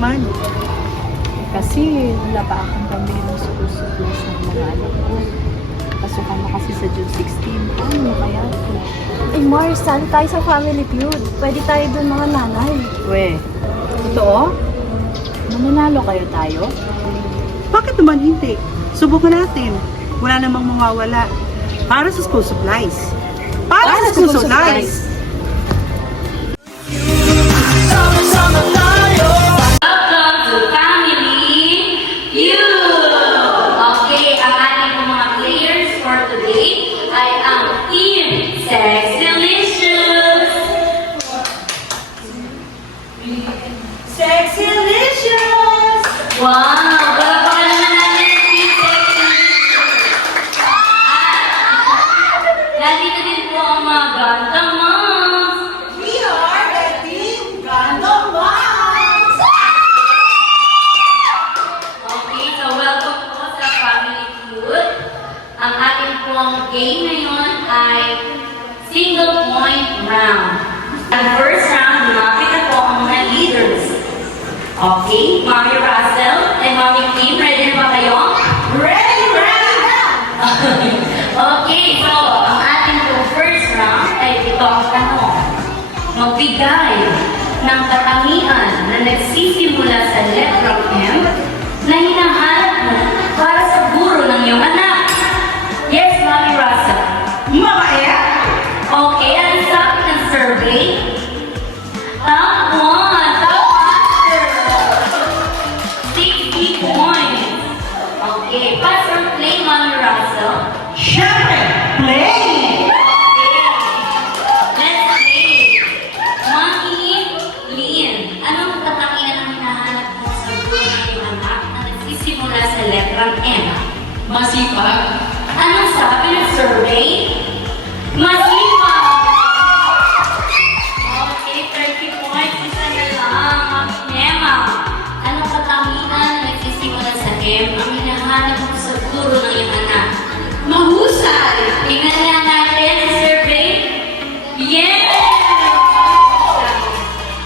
naman? Kasi wala pa akong pambili ng school supplies ng mga anak ko. Pasukan na kasi sa June 16. Ano kaya ito? Eh, Mars, saan tayo sa Family Feud? Pwede tayo dun mga nanay. We, totoo? Mananalo kayo tayo? Bakit naman hindi? Subukan natin. Wala namang mawawala. Para sa school supplies. Para sa school supplies! Welcome to Family Feud! Okay, ang ating mga players for today ay ang Team Sexylicious! Sexylicious! Wow! Balabakan naman natin ang Team Sexylicious! Nandito din po ang mga gantang moms! We are the Team Gantang Moms! Okay, so welcome po sa Family Feud. Ang ating pong game ngayon ay single point round. Ang first round, lumapit na po ang mga leaders. Okay, Mommy Russell and Mommy Kim, ready na ba kayo? Ready, ready na! Okay, so ang ating pong first round ay ito ang tanong. Magbigay ng katangian na nagsisimula sa letrang M na hinahanap mo para sa guro ng iyong anak. Yes, Mommy Russell. Mabaya? Okay, ano sabi ng survey? Top 1, top answer. 60 points. Okay, pass or play, Mommy Russell? Siyempre, play! Okay, let's play. Mommy Lynn, anong katangian ang hinahanap mo sa guro ng iyong anak na nagsisimula sa letrang M? Masipag. Anong sabi ng survey? Masipag! Okay, 30 points. Isa na lang. Mema, anong katangian na nagsisimula sa M ang hinahanap mo sa guro ng iyong anak? Mahusay! Tingnan na natin sa survey. Yes!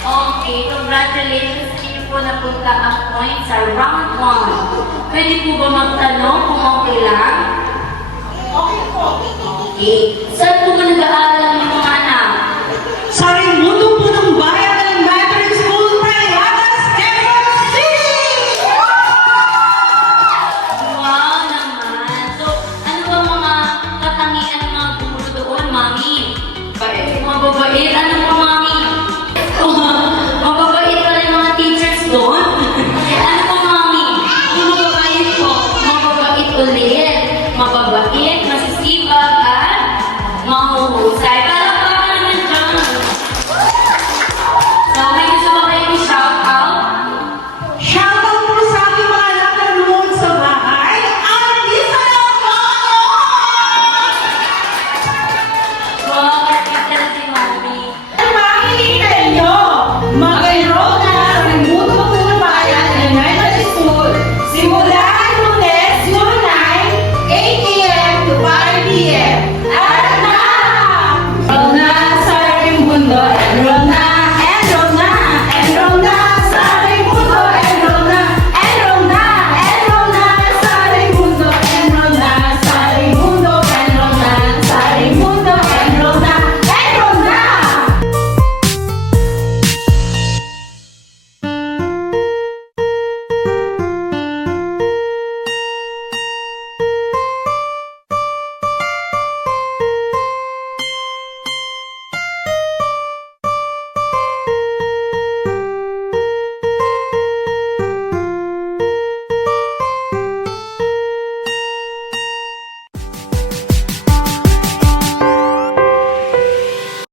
Okay, congratulations sa inyo po napunta ang points sa round 1. Pwede po ba magtanong kung okay lang? Okay po. Okay. Saan po ba nag-aaral